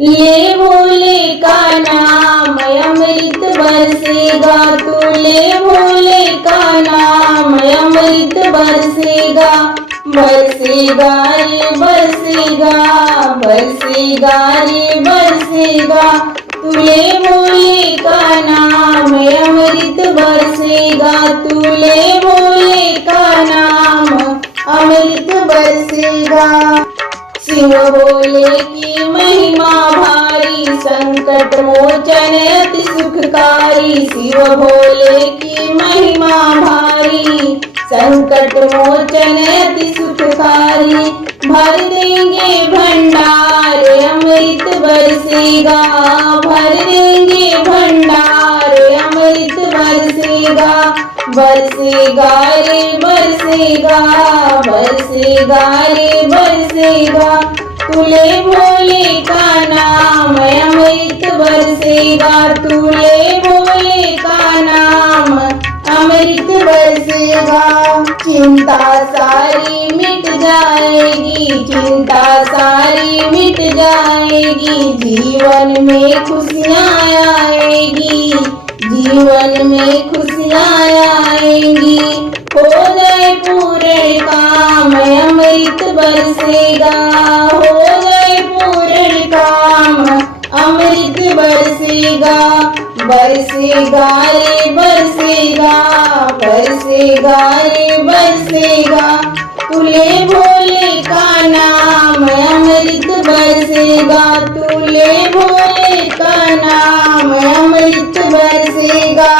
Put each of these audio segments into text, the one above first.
ले भोले का नाम अमृत बरसेगा, तू ले भोले का नाम अमृत बरसेगा। बरसेगा रे बरसेगा, बरसेगा रे बरसेगा, तू ले भोले का नाम अमृत बरसेगा, तू ले भोले का नाम अमृत बरसेगा। शिव भोले की महिमा भारी, संकट मोचन अति सुखकारी। शिव भोले की महिमा भारी, संकट मोचन अति सुखकारी। भर देंगे भंडार अमृत बरसेगा, भर देंगे भंडार अमृत बरसेगा। बरसेगा रे बरसेगा, बरसेगा रे बरसेगा, तू ले भोले का नाम अमृत बरसेगा, तू ले भोले का नाम अमृत बरसेगा। चिंता सारी मिट जाएगी, चिंता सारी मिट जाएगी, जीवन में खुशियाँ आएगी, जीवन में खुशियाँ आएंगी। हो जाए पूरे काम अमृत बरसेगा, हो जाए पूरे काम अमृत बरसेगा। बरसेगा रे बरसेगा, बरसेगा रे बरसेगा, तू ले भोले का नाम अमृत बरसेगा, तू ले भोले का नाम अमृत बरसेगा।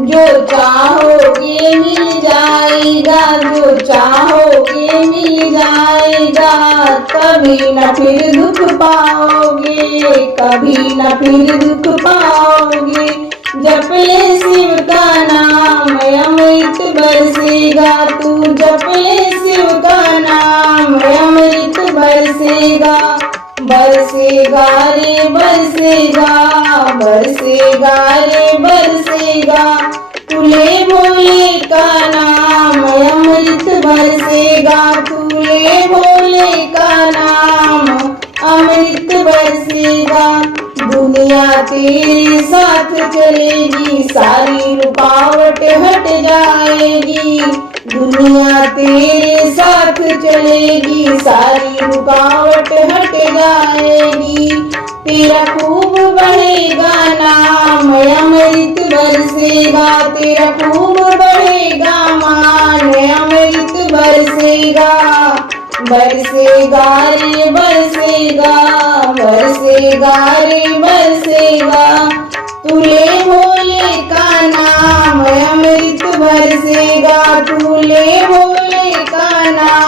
जो चाहोगे मिल जाएगा, जो चाहोगे मिल जाएगा, कभी न फिर दुख पाओगे, कभी न फिर दुख पाओगे। जप ले शिव का नाम अमृत बरसेगा, तू जप ले शिव का नाम अमृत बरसेगा। बरसेगा रे बरसेगा, बरसेगा रे बरसेगा, तू ले भोले का नाम अमृत बरसेगा, तू ले भोले का नाम अमृत बरसेगा। दुनिया तेरे साथ चलेगी, सारी रुकावट हट जाएगी। दुनिया तेरे साथ चलेगी, सारी रुकावट हट जाएगी। तेरा खूब बढ़ेगा नाम अमृत बरसेगा, तेरा खूब बढ़ेगा मान अमृत बरसेगा। बरसेगा रे बरसेगा, बरसेगा रे बरसेगा, तू ले भोले का नाम अमृत बरसेगा, तू ले भोले का नाम